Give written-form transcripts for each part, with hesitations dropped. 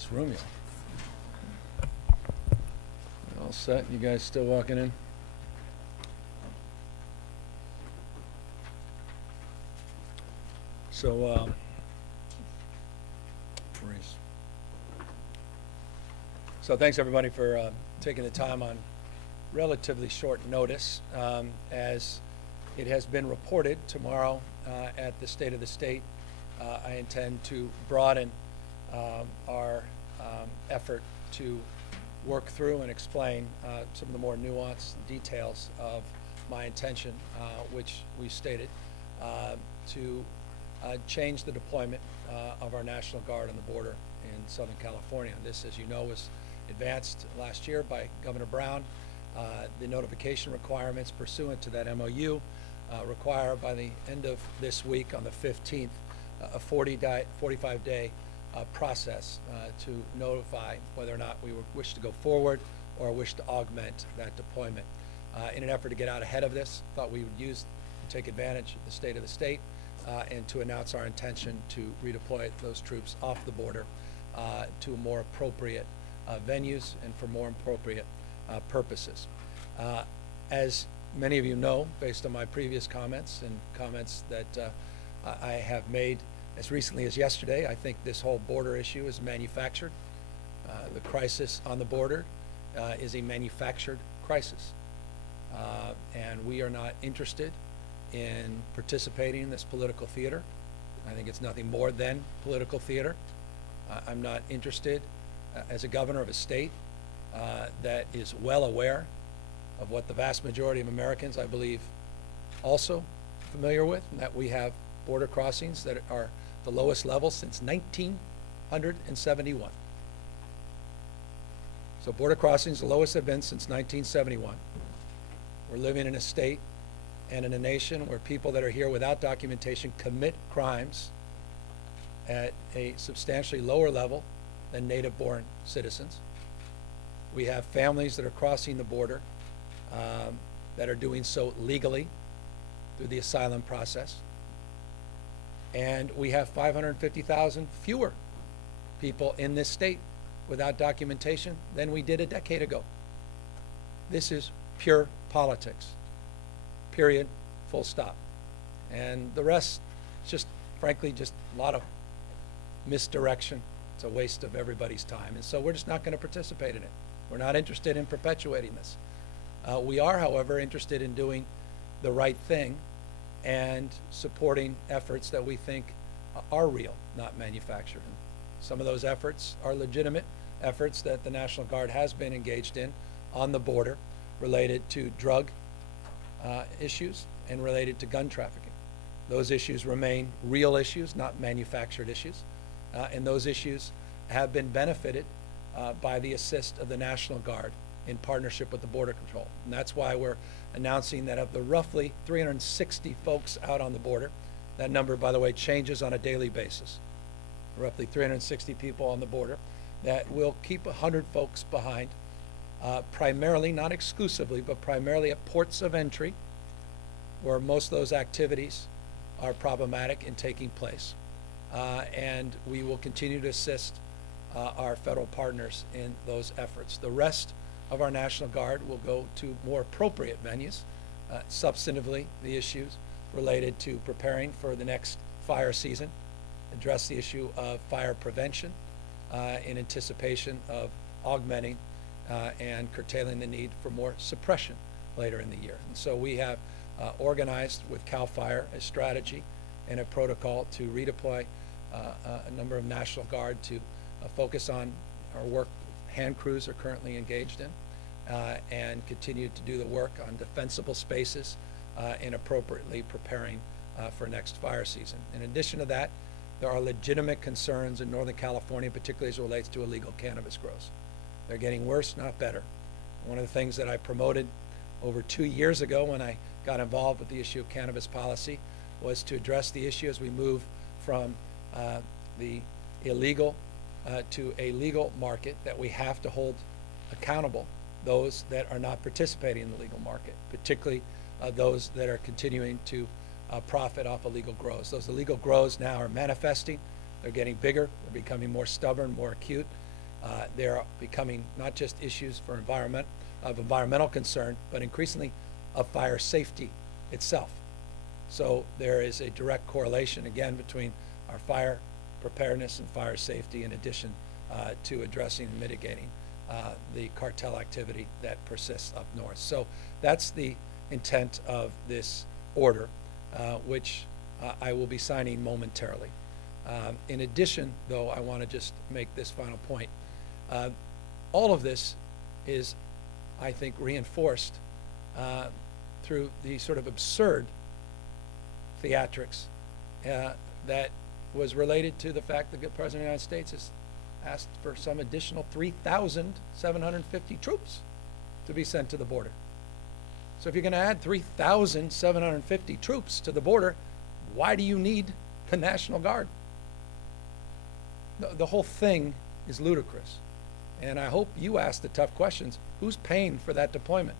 this room yet. All set? You guys still walking in? So, Maurice. So thanks everybody for taking the time on relatively short notice. As it has been reported tomorrow at the State of the State, I intend to broaden our effort to work through and explain some of the more nuanced details of my intention, which we stated, to change the deployment of our National Guard on the border in Southern California. This, as you know, was advanced last year by Governor Brown. The notification requirements pursuant to that MOU require by the end of this week, on the 15th, a 45-day process to notify whether or not we wish to go forward or wish to augment that deployment. In an effort to get out ahead of this, thought we would take advantage of the state of the state and to announce our intention to redeploy those troops off the border to more appropriate venues and for more appropriate purposes. As many of you know, based on my previous comments and comments that I have made as recently as yesterday, I think this whole border issue is manufactured. The crisis on the border is a manufactured crisis. And we are not interested in participating in this political theater. I think it's nothing more than political theater. I'm not interested as a governor of a state that is well aware of what the vast majority of Americans, I believe, also familiar with, and that we have border crossings that are the lowest level since 1971. So border crossings, the lowest have been since 1971. We're living in a state and in a nation where people that are here without documentation commit crimes at a substantially lower level than native-born citizens. We have families that are crossing the border that are doing so legally through the asylum process. And we have 550,000 fewer people in this state without documentation than we did a decade ago. This is pure politics, period, full stop. And the rest is just, frankly, just a lot of misdirection. It's a waste of everybody's time. And so we're just not going to participate in it. We're not interested in perpetuating this. We are, however, interested in doing the right thing and supporting efforts that we think are real, not manufactured. And some of those efforts are legitimate efforts that the National Guard has been engaged in on the border related to drug issues and related to gun trafficking. Those issues remain real issues, not manufactured issues. And those issues have been benefited by the assist of the National Guard in partnership with the Border Control. And that's why we're announcing that of the roughly 360 folks out on the border, that number, by the way, changes on a daily basis, roughly 360 people on the border, that will keep 100 folks behind, primarily, not exclusively, but primarily at ports of entry, where most of those activities are problematic in taking place. And we will continue to assist our federal partners in those efforts. The rest of our National Guard will go to more appropriate venues, substantively the issues related to preparing for the next fire season, address the issue of fire prevention in anticipation of augmenting and curtailing the need for more suppression later in the year. And so we have organized with CAL FIRE a strategy and a protocol to redeploy a number of National Guard to focus on our work hand crews are currently engaged in and continue to do the work on defensible spaces and appropriately preparing for next fire season. In addition to that, there are legitimate concerns in Northern California, particularly as it relates to illegal cannabis grows. They're getting worse, not better. One of the things that I promoted over 2 years ago when I got involved with the issue of cannabis policy was to address the issue as we move from the illegal to a legal market, that we have to hold accountable those that are not participating in the legal market, particularly those that are continuing to profit off illegal grows. Those illegal grows now are manifesting. They're getting bigger. They're becoming more stubborn, more acute. They're becoming not just issues for environmental concern, but increasingly of fire safety itself. So there is a direct correlation, again, between our fire preparedness and fire safety, in addition to addressing and mitigating the cartel activity that persists up north. So that's the intent of this order, which I will be signing momentarily. In addition, though, I want to just make this final point. All of this is, I think, reinforced through the sort of absurd theatrics that was related to the fact that the President of the United States has asked for some additional 3,750 troops to be sent to the border. So if you're going to add 3,750 troops to the border, why do you need the National Guard? The whole thing is ludicrous. And I hope you ask the tough questions. Who's paying for that deployment?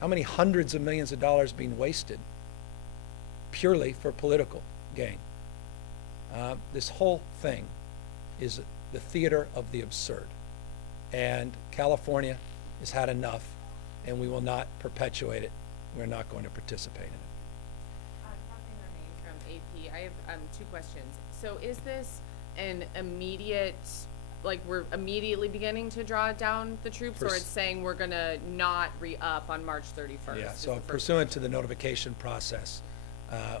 How many hundreds of millions of dollars being wasted purely for political gain? This whole thing is the theater of the absurd. And California has had enough, and we will not perpetuate it. We're not going to participate in it. Kathleen Renee from AP. I have two questions. So is this an immediate, like we're immediately beginning to draw down the troops, or it's saying we're going to not re-up on March 31st? Yeah, so pursuant to the notification process,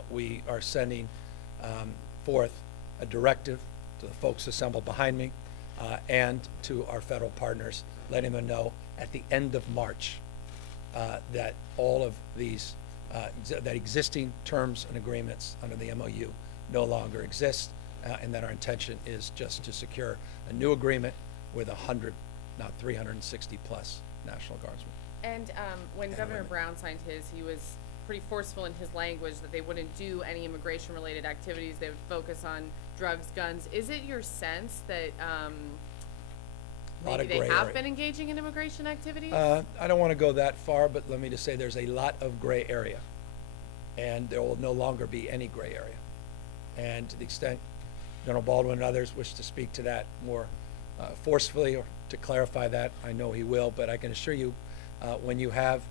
we are sending forth a directive to the folks assembled behind me and to our federal partners, letting them know at the end of March that all of these, that existing terms and agreements under the MOU no longer exist, and that our intention is just to secure a new agreement with 100, not 360 plus National Guardsmen. And when Governor Brown signed his, he was pretty forceful in his language that they wouldn't do any immigration-related activities. They would focus on drugs, guns. Is it your sense that maybe they have been engaging in immigration activities? I don't want to go that far, but let me just say there's a lot of gray area, and there will no longer be any gray area. And to the extent General Baldwin and others wish to speak to that more forcefully or to clarify that, I know he will, but I can assure you when you have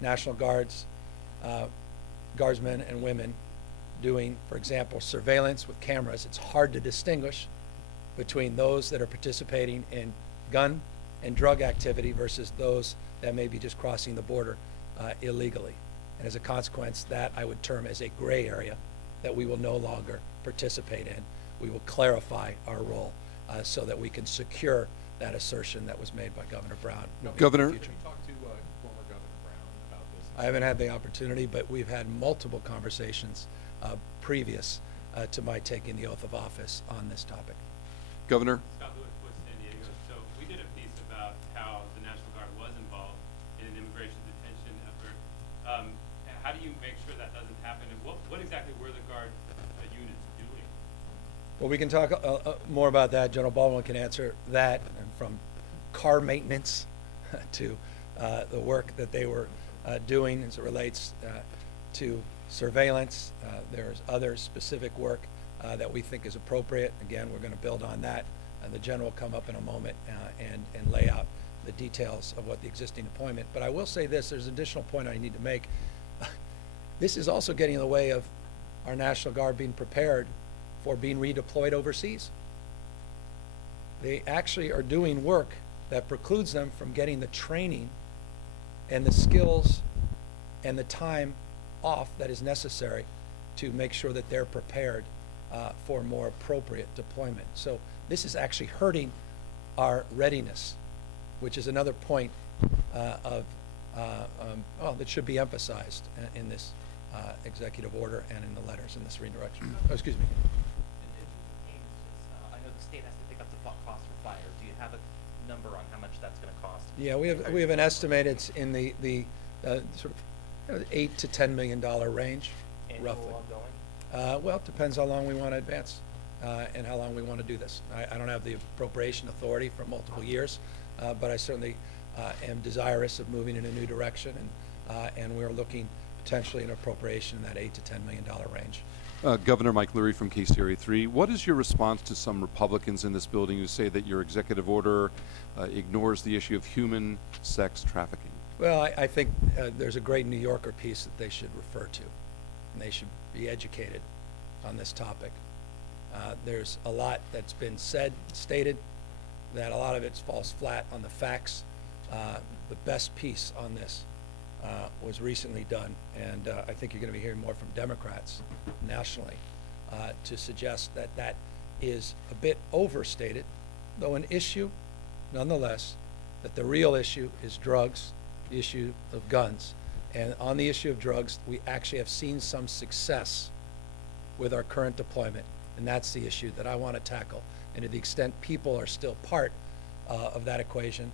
National Guards, guardsmen and women doing, for example, surveillance with cameras, it's hard to distinguish between those that are participating in gun and drug activity versus those that may be just crossing the border illegally. And as a consequence, that I would term as a gray area that we will no longer participate in. We will clarify our role so that we can secure that assertion that was made by Governor Brown. Governor, Have you talked to former Governor Brown about this? I haven't had the opportunity, but we've had multiple conversations previous to my taking the oath of office on this topic. Governor. Scott Lewis with San Diego. So we did a piece about how the National Guard was involved in an immigration detention effort. How do you make sure that doesn't happen? And what exactly were the Guard units doing? Well, we can talk more about that. General Baldwin can answer that, and from car maintenance to the work that they were doing as it relates to surveillance. There's other specific work that we think is appropriate. Again, we're going to build on that. The general will come up in a moment and lay out the details of what the existing deployment. But I will say this, there's an additional point I need to make. This is also getting in the way of our National Guard being prepared for being redeployed overseas. They actually are doing work that precludes them from getting the training and the skills and the time off that is necessary to make sure that they're prepared for more appropriate deployment. So this is actually hurting our readiness, which is another point that should be emphasized in this executive order and in the letters in this redirection. Oh, excuse me. I know the state has to pick up the cost for fire. Do you have a number on how much that's going to cost? Yeah, we have an estimate. It's in the sort of $8 to $10 million range, Annual roughly. ongoing? Well, it depends how long we want to advance and how long we want to do this. I don't have the appropriation authority for multiple years, but I certainly am desirous of moving in a new direction, and we're looking potentially an appropriation in that $8 to $10 million range. Governor Mike Leary from KCRA 3. What is your response to some Republicans in this building who say that your executive order ignores the issue of human sex trafficking? Well, I think there's a great New Yorker piece that they should refer to, and they should be educated on this topic. There's a lot that's been said, stated, that a lot of it falls flat on the facts. The best piece on this was recently done, and I think you're going to be hearing more from Democrats nationally to suggest that that is a bit overstated, though an issue, nonetheless, that the real issue is drugs, the issue of guns. And on the issue of drugs, we actually have seen some success with our current deployment, and that's the issue that I want to tackle. And to the extent people are still part of that equation,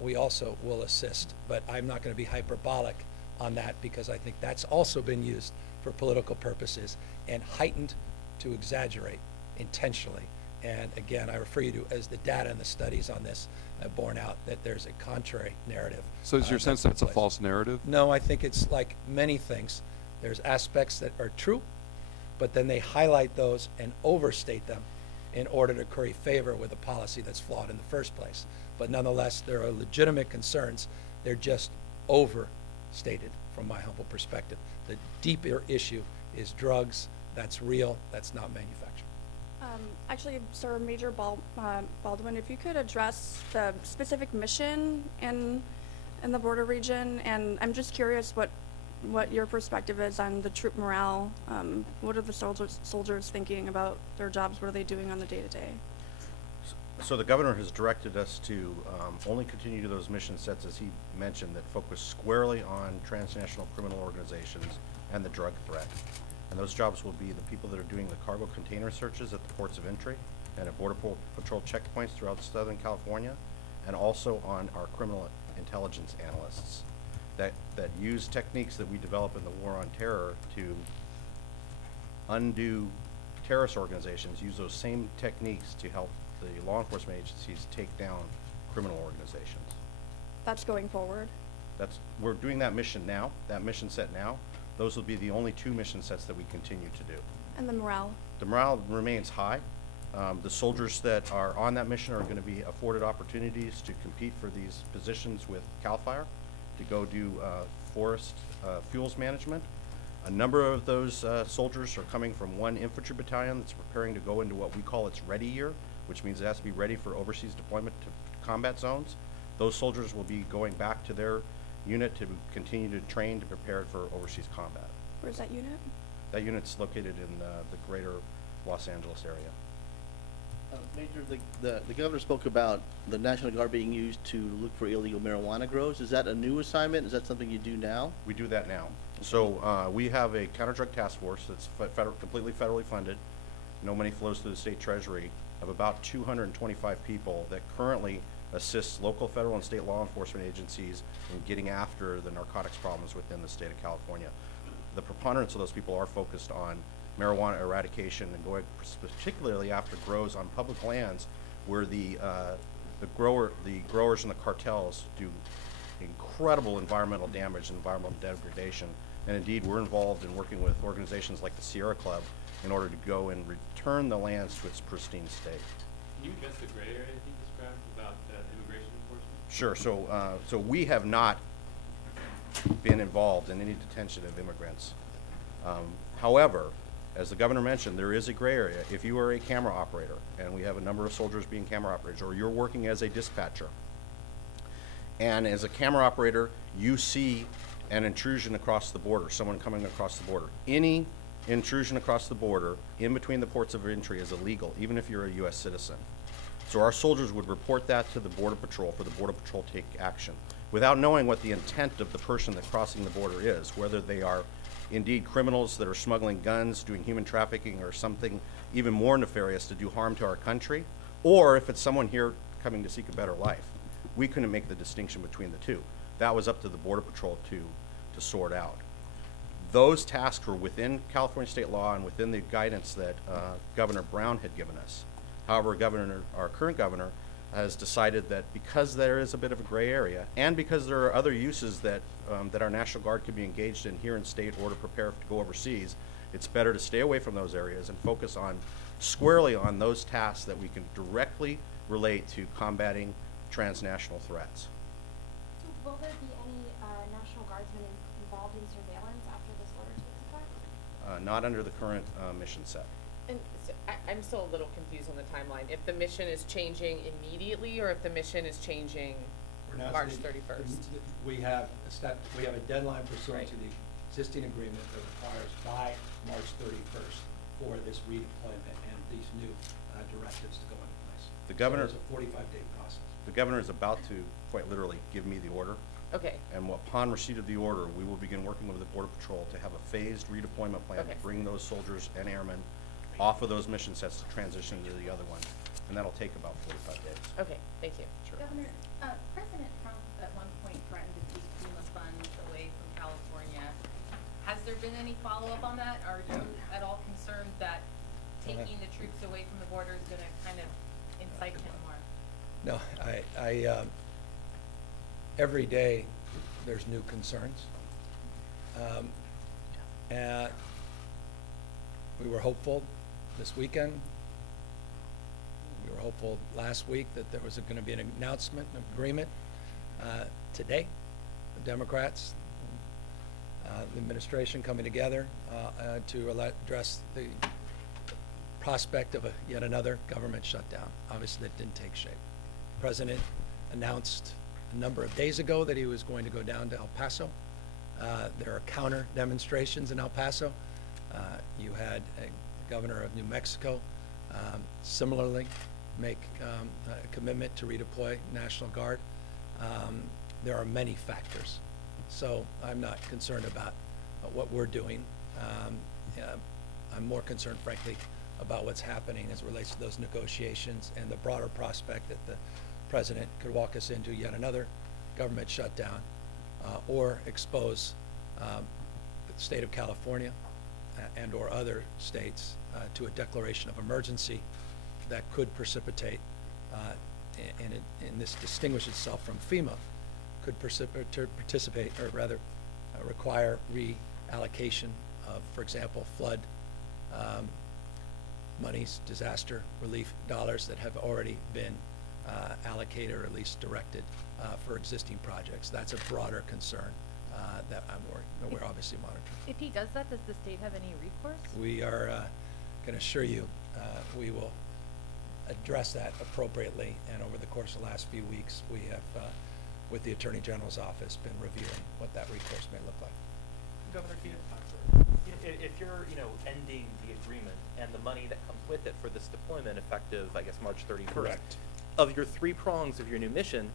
we also will assist. But I'm not going to be hyperbolic on that, because I think that's also been used for political purposes and heightened to exaggerate intentionally. And again, I refer you to as the data and the studies on this have borne out that there's a contrary narrative. So is your sense that's a false narrative? No, I think it's like many things. There's aspects that are true, but then they highlight those and overstate them in order to curry favor with a policy that's flawed in the first place. But nonetheless, there are legitimate concerns. They're just overstated from my humble perspective. The deeper issue is drugs. That's real. That's not manufactured. Actually, Sir Major Baldwin, if you could address the specific mission in the border region, and I'm just curious what your perspective is on the troop morale. What are the soldiers thinking about their jobs? What are they doing on the day-to-day? So the governor has directed us to only continue those mission sets, as he mentioned, that focus squarely on transnational criminal organizations and the drug threat. And those jobs will be the people that are doing the cargo container searches at the ports of entry and at Border Patrol checkpoints throughout Southern California, and also on our criminal intelligence analysts that use techniques that we develop in the war on terror to undo terrorist organizations, use those same techniques to help the law enforcement agencies take down criminal organizations. That's going forward? We're doing that mission now, that mission set now. Those will be the only 2 mission sets that we continue to do. And the morale? The morale remains high. The soldiers that are on that mission are going to be afforded opportunities to compete for these positions with CAL FIRE, to go do forest fuels management. A number of those soldiers are coming from one infantry battalion that's preparing to go into what we call its ready year, which means it has to be ready for overseas deployment to combat zones. Those soldiers will be going back to their unit to continue to train to prepare for overseas combat. Where's that unit? That unit's located in the greater Los Angeles area. Major, the governor spoke about the National Guard being used to look for illegal marijuana grows. Is that a new assignment? Is that something you do now? We do that now. So we have a counter-drug task force that's completely federally funded. No money flows through the state treasury, of about 225 people that currently assists local, federal, and state law enforcement agencies in getting after the narcotics problems within the state of California. The preponderance of those people are focused on marijuana eradication and going particularly after grows on public lands where the growers and the cartels do incredible environmental damage and environmental degradation. And indeed, we're involved in working with organizations like the Sierra Club in order to go and return the lands to its pristine state. Can you address the gray area that you described about immigration enforcement? Sure. So we have not been involved in any detention of immigrants. However, as the governor mentioned, there is a gray area. If you are a camera operator, and we have a number of soldiers being camera operators, or you're working as a dispatcher, and as a camera operator, you see an intrusion across the border, someone coming across the border. Any intrusion across the border in between the ports of entry is illegal, even if you're a U.S. citizen. So our soldiers would report that to the Border Patrol for the Border Patrol to take action, without knowing what the intent of the person that's crossing the border is, whether they are indeed criminals that are smuggling guns, doing human trafficking, or something even more nefarious to do harm to our country, or if it's someone here coming to seek a better life. We couldn't make the distinction between the two. That was up to the Border Patrol to sort out. Those tasks were within California state law and within the guidance that Governor Brown had given us. However, our current governor has decided that because there is a bit of a gray area, and because there are other uses that our National Guard could be engaged in here in state or to prepare to go overseas, It's better to stay away from those areas and focus on squarely on those tasks that we can directly relate to combating transnational threats. So will there be any National Guardsmen involved in surveillance after this order takes effect? Not under the current mission set. And so I'm still a little confused on the timeline. If the mission is changing immediately, or if the mission is changing We're now March saying 31st? We have a deadline pursuant Right. to the existing agreement that requires by March 31st for this redeployment and these new directives to go into place. The governor- So there's a 45-day process. The governor is about to, quite literally, give me the order. Okay, And upon receipt of the order, we will begin working with the Border Patrol to have a phased redeployment plan Okay. to bring those soldiers and airmen off of those mission sets to transition to the other ones. And that'll take about 45 days. okay, thank you. Sure. Governor, President Trump at one point threatened to take FEMA funds away from California. Has there been any follow-up on that? Are you at all concerned that taking the troops away from the border is gonna kind of incite him more? No, every day there's new concerns. And we were hopeful this weekend. We were hopeful last week that there was going to be an announcement, an agreement today. The Democrats, the administration coming together to address the prospect of yet another government shutdown. Obviously, that didn't take shape. The president announced a number of days ago that he was going to go down to El Paso. There are counter demonstrations in El Paso. You had a governor of New Mexico similarly make a commitment to redeploy National Guard. There are many factors. So I'm not concerned about what we're doing. I'm more concerned, frankly, about what's happening as it relates to those negotiations and the broader prospect that the president could walk us into yet another government shutdown or expose the state of California and or other states to a declaration of emergency that could precipitate, and this distinguish itself from FEMA, could participate, or rather require reallocation of, for example, flood monies, disaster relief dollars that have already been allocated or at least directed for existing projects. That's a broader concern that we're obviously monitoring. If he does that, does the state have any recourse? We are can assure you we will address that appropriately, and over the course of the last few weeks we have with the Attorney General's office been reviewing what that recourse may look like. Governor, if you're, ending the agreement and the money that comes with it for this deployment effective, I guess, March 31st. Correct. Of your three prongs of your new mission,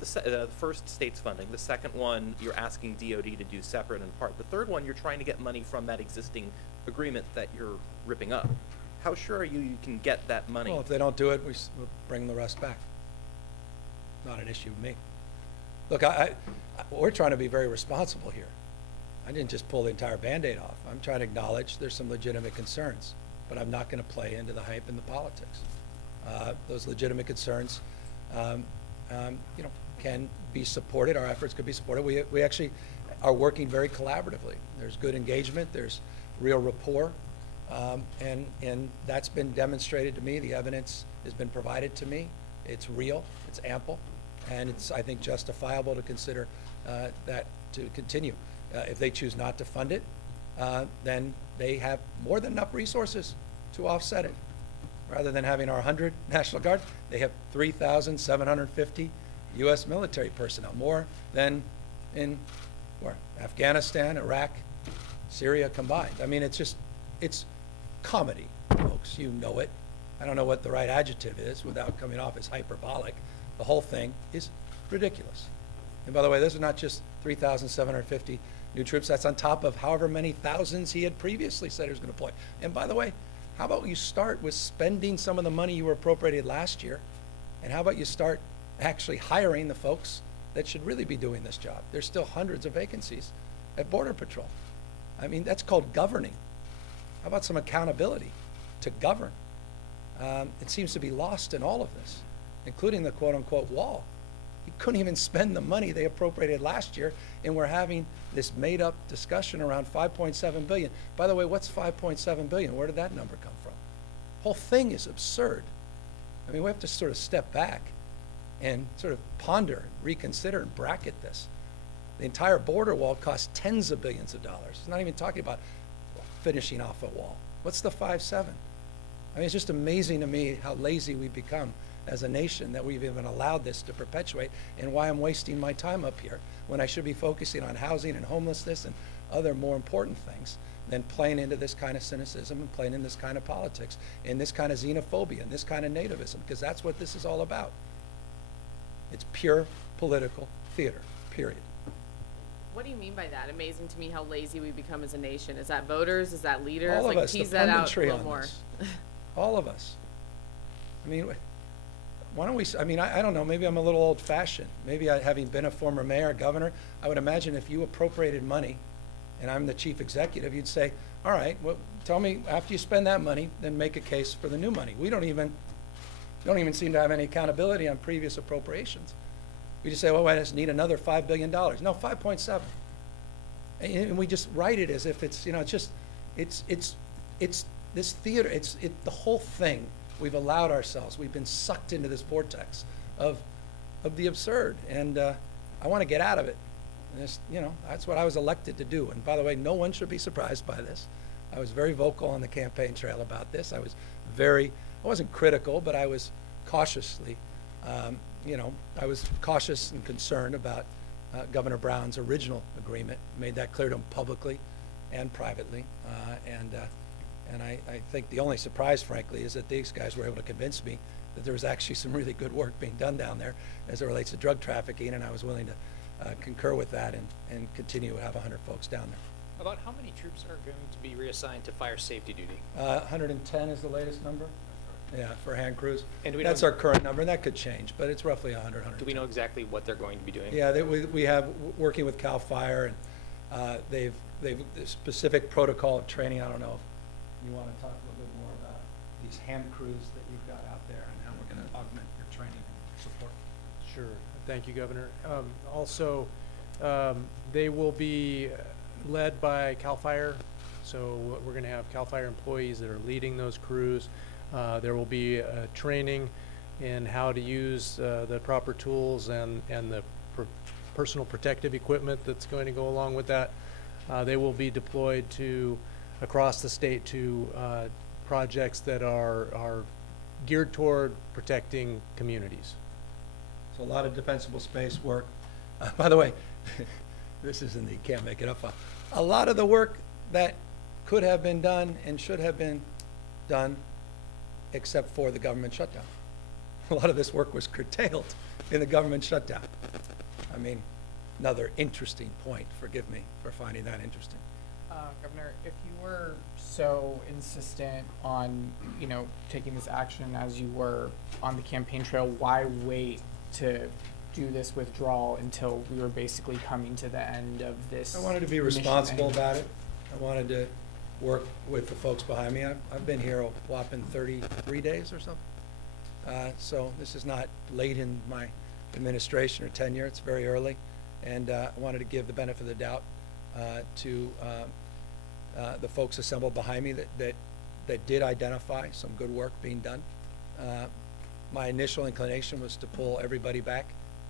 the first, state's funding. The second one, you're asking DOD to do separate and apart. The third one, you're trying to get money from that existing agreement that you're ripping up. How sure are you can get that money? Well, if they don't do it, we'll bring the rest back. Not an issue with me. Look, we're trying to be very responsible here. I didn't just pull the entire Band-Aid off. I'm trying to acknowledge there's some legitimate concerns, but I'm not going to play into the hype and the politics. Those legitimate concerns, can be supported. Our efforts could be supported. We actually are working very collaboratively. There's good engagement. There's real rapport, and that's been demonstrated to me. The evidence has been provided to me. It's real. It's ample, and it's, I think, justifiable to consider that to continue. If they choose not to fund it, then they have more than enough resources to offset it. Rather than having our 100 National Guard, they have 3,750 U.S. military personnel, more than in Afghanistan, Iraq, Syria combined. I mean, it's comedy, folks. You know it. I don't know what the right adjective is without coming off as hyperbolic. The whole thing is ridiculous. And by the way, this is not just 3,750 new troops. That's on top of however many thousands he had previously said he was going to deploy. And by the way, how about you start with spending some of the money you were appropriated last year, and how about you start actually hiring the folks that should really be doing this job? There's still hundreds of vacancies at Border Patrol. I mean, that's called governing. How about some accountability to govern? It seems to be lost in all of this, including the quote-unquote wall. You couldn't even spend the money they appropriated last year, and we're having this made-up discussion around 5.7 billion. By the way, what's 5.7 billion? Where did that number come from? Whole thing is absurd. I mean, we have to sort of step back and sort of ponder, reconsider, and bracket this. The entire border wall costs tens of billions of dollars. It's not even talking about finishing off a wall. What's the 5.7? I mean, it's just amazing to me how lazy we've become as a nation that we've even allowed this to perpetuate, and why I'm wasting my time up here when I should be focusing on housing and homelessness and other more important things than playing into this kind of cynicism and playing in this kind of politics and this kind of xenophobia and this kind of nativism, because that's what this is all about. It's pure political theater, period. What do you mean by that? Amazing to me how lazy we become as a nation. Is that voters? Is that leaders? All of like, us, tease the that out a punditry little on more. this. All of us. I mean, why don't we, I mean, I don't know, maybe I'm a little old-fashioned. Maybe having been a former mayor, governor, I would imagine if you appropriated money and I'm the chief executive, you'd say, all right, well, tell me, after you spend that money, then make a case for the new money. We don't even seem to have any accountability on previous appropriations. We just say, well, I just need another $5 billion. No, 5.7. And we just write it as if it's, you know, it's just, it's this theater, the whole thing, we've allowed ourselves, we've been sucked into this vortex of the absurd. And I want to get out of it. And this, you know, that's what I was elected to do. And by the way, no one should be surprised by this. I was very vocal on the campaign trail about this. I wasn't critical, but I was cautiously, you know, I was cautious and concerned about Governor Brown's original agreement. Made that clear to him publicly and privately. And I think the only surprise, frankly, is that these guys were able to convince me that there was actually some really good work being done down there as it relates to drug trafficking, and I was willing to concur with that and continue to have 100 folks down there. About how many troops are going to be reassigned to fire safety duty? 110 is the latest number. Yeah, for hand crews. And that's know, our current number, and that could change, but it's roughly 100, 110. Do we know exactly what they're going to be doing? Yeah, we have, working with CAL FIRE, and they've the specific protocol of training. I don't know if you want to talk a little bit more about these hand crews that you've got out there and how we're going to augment your training and support. Sure. Thank you, Governor. Also, they will be led by CAL FIRE. So we're going to have CAL FIRE employees that are leading those crews. There will be training in how to use the proper tools and the personal protective equipment that's going to go along with that. They will be deployed across the state to projects that are geared toward protecting communities. So a lot of defensible space work. By the way, this isn't, you can't make it up. A lot of the work that could have been done and should have been done except for the government shutdown. A lot of this work was curtailed in the government shutdown. I mean, another interesting point. Forgive me for finding that interesting. Governor, if you were so insistent on, you know, taking this action as you were on the campaign trail, why wait to do this withdrawal until we were basically coming to the end of this? I wanted to be responsible about it. I wanted to work with the folks behind me. I've been here a whopping 33 days or something. So this is not late in my administration or tenure. It's very early. And I wanted to give the benefit of the doubt to the folks assembled behind me that did identify some good work being done. My initial inclination was to pull everybody back,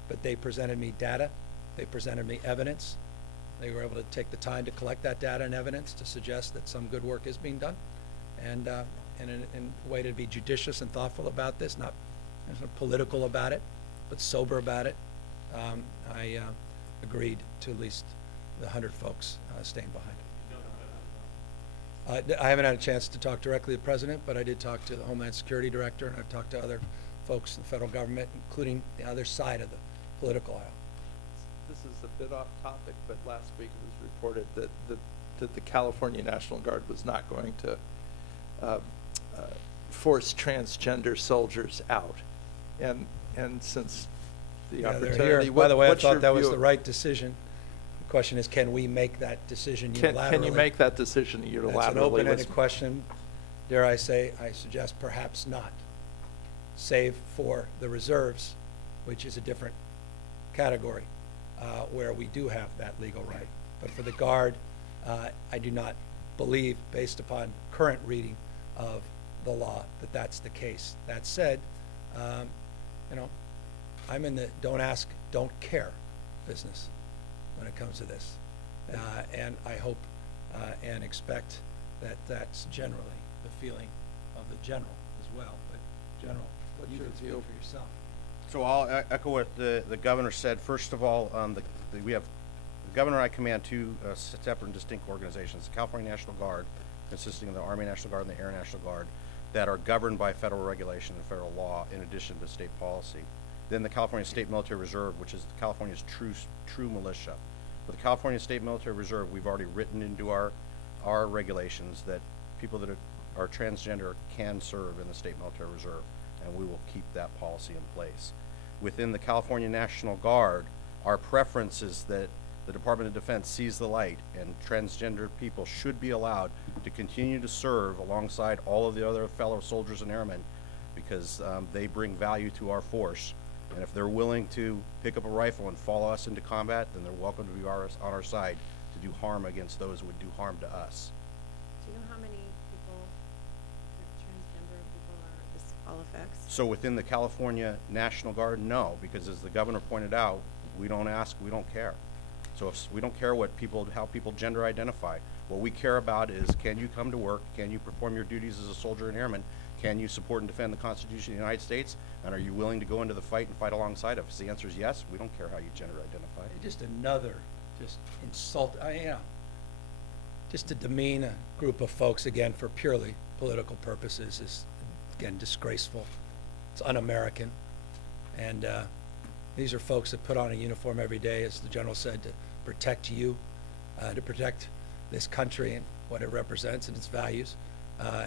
but they presented me data. They presented me evidence. They were able to take the time to collect that data and evidence to suggest that some good work is being done, and in a way to be judicious and thoughtful about this, not political about it, but sober about it. I agreed to at least the 100 folks staying behind. I haven't had a chance to talk directly to the president, but I did talk to the Homeland Security Director, and I've talked to other folks in the federal government, including the other side of the political aisle. This is a bit off topic, but last week it was reported that the California National Guard was not going to force transgender soldiers out, and since the opportunity, by the way, I thought that was the right decision. The question is, can we make that decision unilaterally? Can you make that decision unilaterally? That's an open-ended question. Dare I say, I suggest perhaps not, save for the reserves, which is a different category where we do have that legal right. But for the Guard, I do not believe, based upon current reading of the law, that that's the case. That said, you know, I'm in the don't ask, don't care business when it comes to this. And I hope and expect that that's generally the feeling of the general as well. But General, What's you your can speak view? for yourself. So I'll echo what the governor said. First of all, we have, the governor and I command two separate and distinct organizations, the California National Guard, consisting of the Army National Guard and the Air National Guard, that are governed by federal regulation and federal law in addition to state policy. Then the California State Military Reserve, which is California's true militia. With the California State Military Reserve, we've already written into our regulations that people that are transgender can serve in the State Military Reserve, and we will keep that policy in place. Within the California National Guard, our preference is that the Department of Defense sees the light, and transgender people should be allowed to continue to serve alongside all of the other fellow soldiers and airmen, because they bring value to our force. And if they're willing to pick up a rifle and follow us into combat, then they're welcome to be on our side to do harm against those who would do harm to us. Do you know how many people, transgender people, this all affects? So within the California National Guard, no, because as the governor pointed out, we don't ask, we don't care. So if we don't care how people gender identify. What we care about is, can you come to work? Can you perform your duties as a soldier and airman? Can you support and defend the Constitution of the United States? And are you willing to go into the fight and fight alongside of us? The answer is yes. We don't care how you gender identify. Just another, insult, just to demean a group of folks, again, for purely political purposes is, again, disgraceful. It's un-American. And these are folks that put on a uniform every day, as the general said, to protect you, to protect this country and what it represents and its values.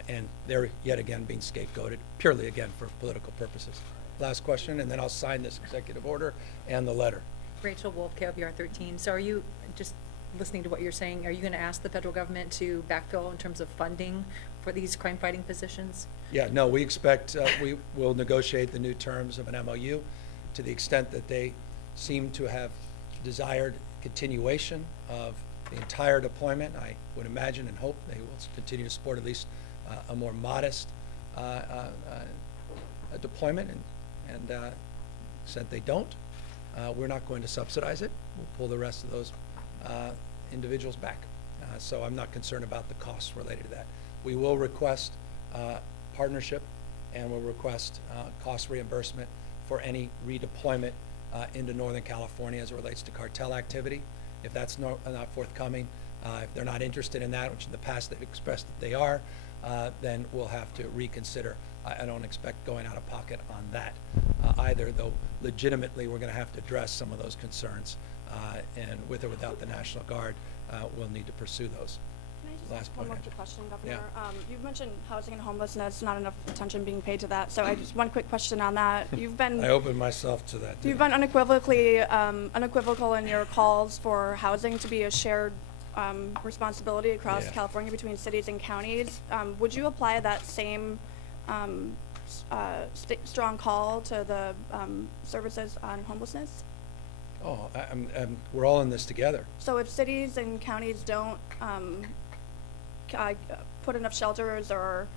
And they're yet again being scapegoated, purely again for political purposes. Last question, and then I'll sign this executive order and the letter. Rachel Wolf, KLBR 13. So are you, just listening to what you're saying, are you going to ask the federal government to backfill in terms of funding for these crime-fighting positions? Yeah, no, we expect we will negotiate the new terms of an MOU to the extent that they seem to have desired continuation of the entire deployment. I would imagine and hope they will continue to support at least a more modest deployment, and to the extent they don't, we're not going to subsidize it. We'll pull the rest of those individuals back. So I'm not concerned about the costs related to that. We will request partnership, and we'll request cost reimbursement for any redeployment into Northern California as it relates to cartel activity. If that's not forthcoming, if they're not interested in that, which in the past they've expressed that they are, then we'll have to reconsider. I don't expect going out of pocket on that either, though legitimately we're going to have to address some of those concerns, and with or without the National Guard, we'll need to pursue those. Can I just Last ask one point, more Angela. quick question, Governor? Yeah. You've mentioned housing and homelessness, not enough attention being paid to that. So I just one quick question on that. You've been I opened myself to that. You've been unequivocal in your calls for housing to be a shared responsibility across Yeah. California between cities and counties. Would you apply that same strong call to the services on homelessness? Oh, we're all in this together. So if cities and counties don't put enough shelters or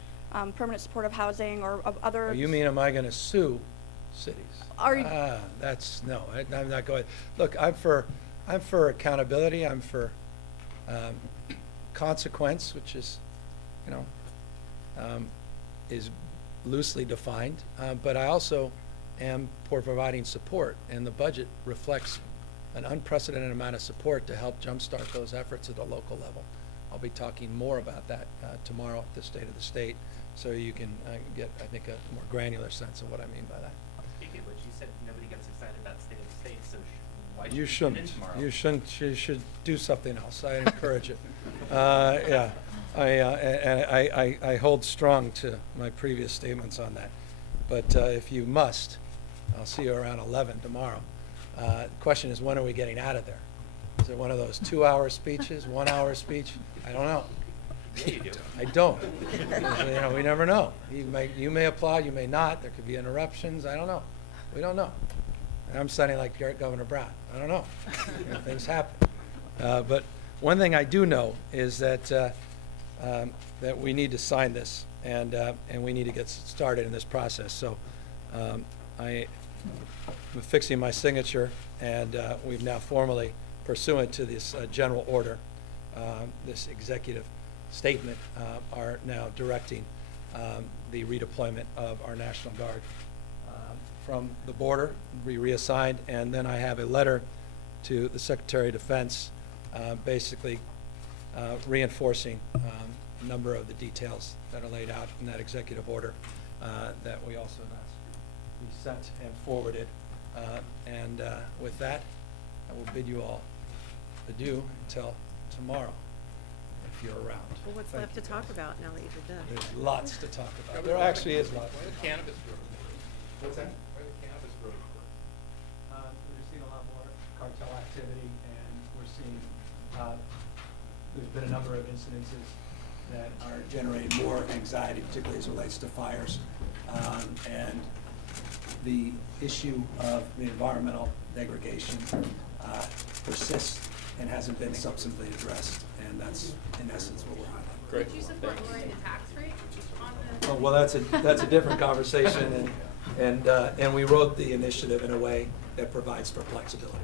permanent supportive housing or other... Oh, you mean, am I going to sue cities? Are you- That's, no, I'm not going, look, I'm for accountability, I'm for consequence, which is, you know, is loosely defined, but I also am for providing support, and the budget reflects an unprecedented amount of support to help jumpstart those efforts at a local level. I'll be talking more about that tomorrow at the State of the State, so you can get, I think, a more granular sense of what I mean by that. Speaking of which, you said nobody gets excited about State of the State, so why should You we shouldn't. tune in tomorrow? You shouldn't. You should do something else. I encourage it. Yeah, I hold strong to my previous statements on that. But if you must, I'll see you around 11 tomorrow. The question is, when are we getting out of there? Is it one of those 2-hour speeches, 1-hour speech? I don't know. Yeah, you do. I don't. You know, we never know. You may applaud, you may not. There could be interruptions. I don't know. We don't know. And I'm sounding like Governor Brown. I don't know. You know, things happen. But one thing I do know is that that we need to sign this, and we need to get started in this process. So I'm affixing my signature, and we've now formally, pursuant to this general order, this executive statement, are now directing the redeployment of our National Guard from the border, be reassigned, and then I have a letter to the Secretary of Defense basically reinforcing a number of the details that are laid out in that executive order that we also we sent and forwarded. And with that, I will bid you all adieu until tomorrow, if you're around. Well, what's Thank left you. to talk about now that you've done? There's lots to talk about. There actually is lots. Why the cannabis growth? What's that? Why the cannabis growth? We're seeing a lot more cartel activity, and we're seeing there's been a number of incidences that are generating more anxiety, particularly as it relates to fires. And the issue of the environmental degradation persists and hasn't been substantively addressed, and that's in essence what we're highlighting. Great. Would you support lowering the tax rate on the? Oh, well, that's a different conversation, and we wrote the initiative in a way that provides for flexibility.